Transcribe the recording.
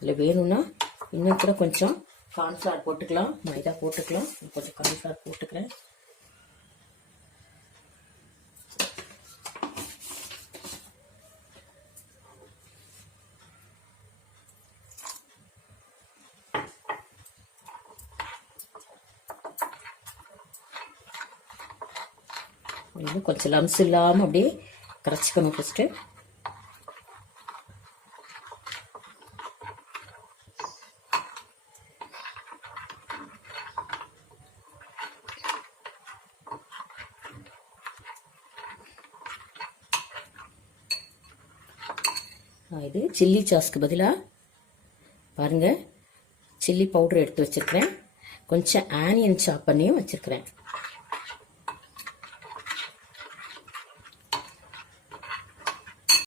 இல்லை வேணும்னா இன்னும் கூட கொஞ்சம் கார்ன்ஃப்ளவர் போட்டுக்கலாம், மைதா போட்டுக்கலாம். கொஞ்சம் கார்ன்ஃப்ளவர் போட்டுக்கிறேன். இன்னும் கொஞ்சம் லம்ஸ் இல்லாமல் அப்படியே கரைச்சிக்கணும் ஃபஸ்ட்டு. இது சில்லி சாஸ்க்கு பதிலாக பாருங்கள் சில்லி பவுடர் எடுத்து வச்சுருக்கிறேன். கொஞ்சம் ஆனியன் சாப் பண்ணியும் வச்சுருக்கிறேன்.